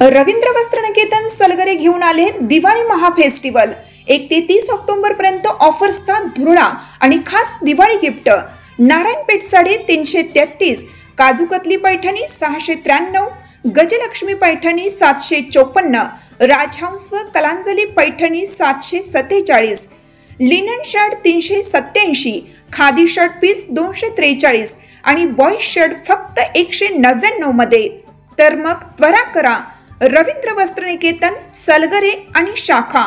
रवींद्र वस्त्रनिकेतन सलगरे घेऊन आले दिवाळी महाफेस्टिवल। 1 ते 30 ऑक्टोबर पर्यंत ऑफर्सचा धुरळा आणि खास दिवाळी गिफ्ट। नारायणपेठ साडी 333, काजूकतली पैठणी 693, गजलक्ष्मी पैठणी 754, राजहंस व Kalanjali Paithani 747, linen shirt 387, khadi shirt piece 243 आणि बॉय शर्ट फक्त 199 मध्ये। तर मग त्वरा करा, रवींद्र वस्त्रनिकेतन सलगरे आणि शाखा।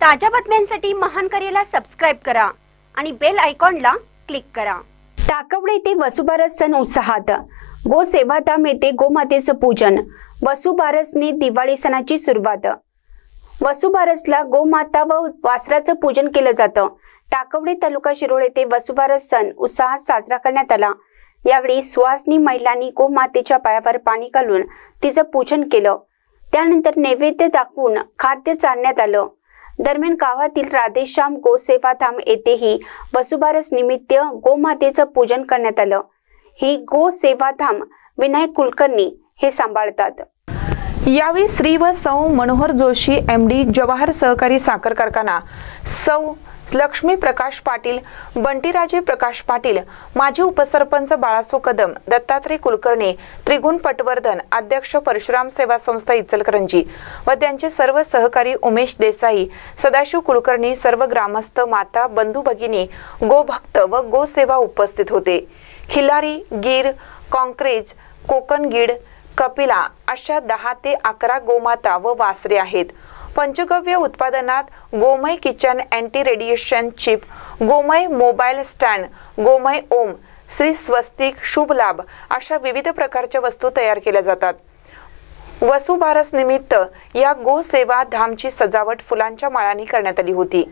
ताज्या बातम्यांसाठी महान करेला सबस्क्राइब करा आणि बेल आयकॉनला क्लिक करा। टाकवडे येथे वसुबारस सण उत्साहात। गो सेवाधाम येथे गोमातेचं पूजन। वसुबारसने दिवाळी सणाची सुरुवात। वसुबारसला गोमाता व वासराचं पूजन केलं जातं। टाकवडे तालुका शिरोळ येथे वसुबारस सण उत्साहात साजरा करण्यात आला। यावेळी सुवासिनी महिलांनी गोमातेच्या पायावर पाणी घालून तिचं पूजन केलं। त्यानंतर नैवेद्य दाखवून खाद्य चारण्यात आलं। दरम्यान गावातील राधेश्याम गो सेवाधाम येथेही वसुबारस निमित्त गोमातेचं पूजन करण्यात आलं। ही गो सेवाधाम विनायक कुलकर्णी हे सांभाळतात। यावेळी श्री व सौ मनोहर जोशी MD जवाहर सहकारी साखर कारखाना, सौ लक्ष्मी प्रकाश पाटील, बंटीराजे प्रकाश पाटील, माजी उपसरपंच बाळासो कदम, दत्तात्रय कुलकर्णी, त्रिगुण पटवर्धन, अध्यक्ष परशुराम सेवा संस्था इचलकरंजी व त्यांचे सर्व सहकारी उमेश देसाई, सदाशिव कुलकर्णी, सर्व ग्रामस्थ, माता, बंधू भगिनी, गोभक्त व गोसेवा उपस्थित होते। खिलारी, गीर, कॉंक्रेज, कोकण गीड, कपिला अशा 10 ते 11 गोमाता व वासरे आहेत। पंचगव्य उत्पादनात गोमय किचन अँटी रेडिएशन चिप, गोमय मोबाईल स्टँड, गोमय ओम, श्री स्वस्तिक, शुभ लाभ अशा विविध प्रकारच्या वस्तू तयार केल्या जातात। वसुबारस निमित्त या गो सेवा धामची सजावट फुलांच्या माळांनी करण्यात आली होती।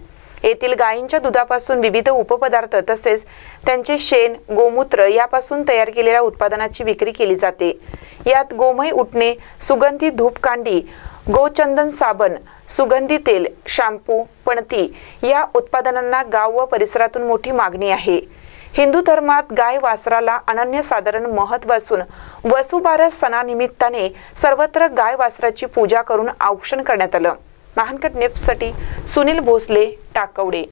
येथील गायींच्या दुधापासून विविध उपपदार्थ तसेच त्यांचे शेण, गोमूत्र यापासून तयार केलेल्या उत्पादनाची विक्री केली जाते। यात गोमय उटणे, सुगंधी धूपकांडी, गोचंदन साबण, सुगंधी तेल, शॅम्पू, पणती या उत्पादनांना गाव व परिसरातून मोठी मागणी आहे। हिंदू धर्मात गाय वासराला अनन्यसाधारण महत्त्व असून वसुबारस सणानिमित्ताने सर्वत्र गाय वासराची पूजा करून औक्षण करण्यात आलं। महानकर न्यूजसाठी सुनील भोसले, टाकवडे।